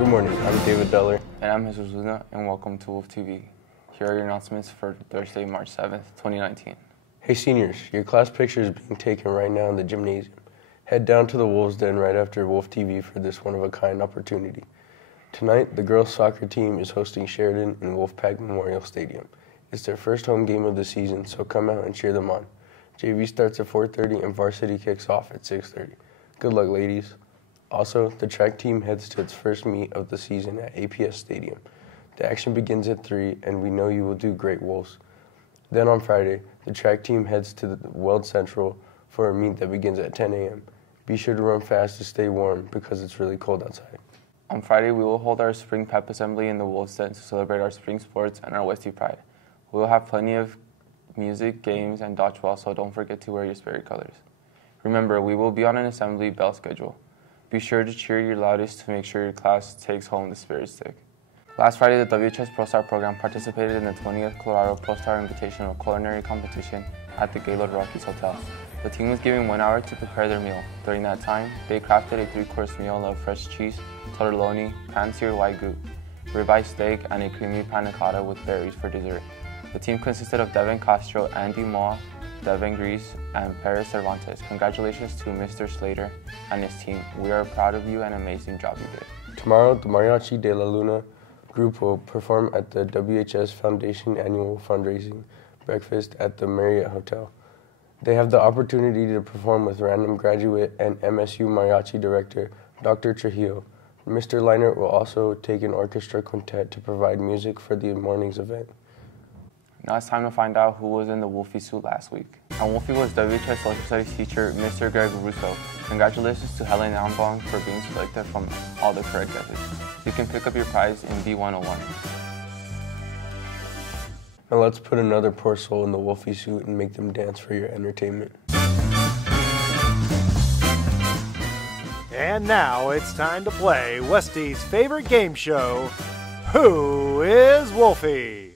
Good morning, I'm David Deller. And I'm Jesus Luna, and welcome to Wolf TV. Here are your announcements for Thursday, March 7th, 2019. Hey seniors, your class picture is being taken right now in the gymnasium. Head down to the Wolves Den right after Wolf TV for this one-of-a-kind opportunity. Tonight, the girls' soccer team is hosting Sheridan in Wolfpack Memorial Stadium. It's their first home game of the season, so come out and cheer them on. JV starts at 4:30 and varsity kicks off at 6:30. Good luck, ladies. Also, the track team heads to its first meet of the season at APS Stadium. The action begins at 3, and we know you will do great, Wolves. Then on Friday, the track team heads to the Weld Central for a meet that begins at 10 a.m. Be sure to run fast to stay warm because it's really cold outside. On Friday, we will hold our Spring Pep Assembly in the Wolves Den to celebrate our spring sports and our Westy pride. We will have plenty of music, games, and dodgeball, so don't forget to wear your Spirit colors. Remember, we will be on an assembly bell schedule. Be sure to cheer your loudest to make sure your class takes home the Spirit stick. Last Friday, the WHS ProStart Program participated in the 20th Colorado ProStart Invitational Culinary competition at the Gaylord Rockies Hotel. The team was given 1 hour to prepare their meal. During that time, they crafted a 3-course meal of fresh cheese, tortelloni, pan-seared white goop, ribeye steak, and a creamy panna cotta with berries for dessert. The team consisted of Devin Castro, Andy Moa, Devin Grease, and Paris Cervantes. Congratulations to Mr. Slater and his team. We are proud of you and amazing job you did. Tomorrow, the Mariachi de la Luna group will perform at the WHS Foundation annual fundraising breakfast at the Marriott Hotel. They have the opportunity to perform with random graduate and MSU Mariachi director, Dr. Trujillo. Mr. Leinert will also take an orchestra quintet to provide music for the morning's event. Now it's time to find out who was in the Wolfie suit last week. And Wolfie was WHS Social Studies teacher, Mr. Greg Russo. Congratulations to Helen Ambong for being selected from all the correct guesses. You can pick up your prize in B101. Now let's put another poor soul in the Wolfie suit and make them dance for your entertainment. And now it's time to play Westy's favorite game show, Who Is Wolfy?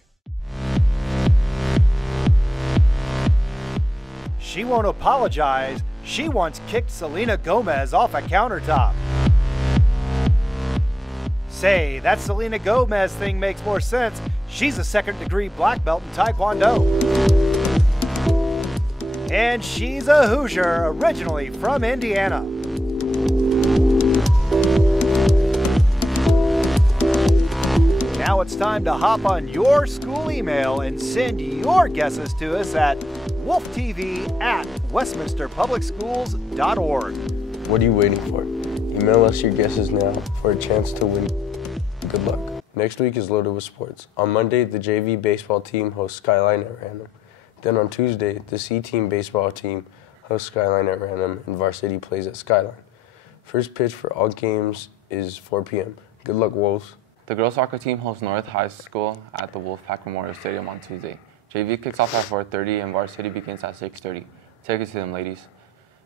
She won't apologize. She once kicked Selena Gomez off a countertop. Say, that Selena Gomez thing makes more sense. She's a second-degree black belt in Taekwondo. And she's a Hoosier, originally from Indiana. Now it's time to hop on your school email and send your guesses to us at wolftv@westminsterpublicschools.org. What are you waiting for? Email us your guesses now for a chance to win. Good luck. Next week is loaded with sports. On Monday, the JV baseball team hosts Skyline at Random. Then on Tuesday, the C team baseball team hosts Skyline at Random and varsity plays at Skyline. First pitch for all games is 4 p.m. Good luck, Wolves. The girls soccer team hosts North High School at the Wolfpack Memorial Stadium on Tuesday. JV kicks off at 4:30 and varsity begins at 6:30. Take it to them, ladies.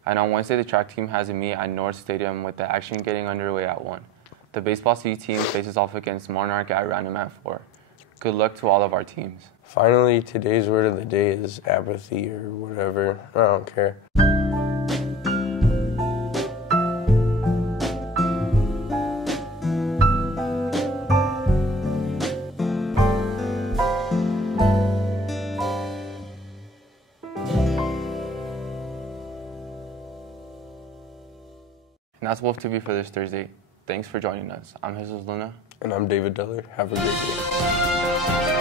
And on Wednesday, the track team has a meet at North Stadium with the action getting underway at 1. The baseball C team faces off against Monarch at Random at 4. Good luck to all of our teams. Finally, today's word of the day is apathy or whatever. I don't care. And that's Wolf TV for this Thursday. Thanks for joining us. I'm Jesus Luna. And I'm David Deller. Have a great day.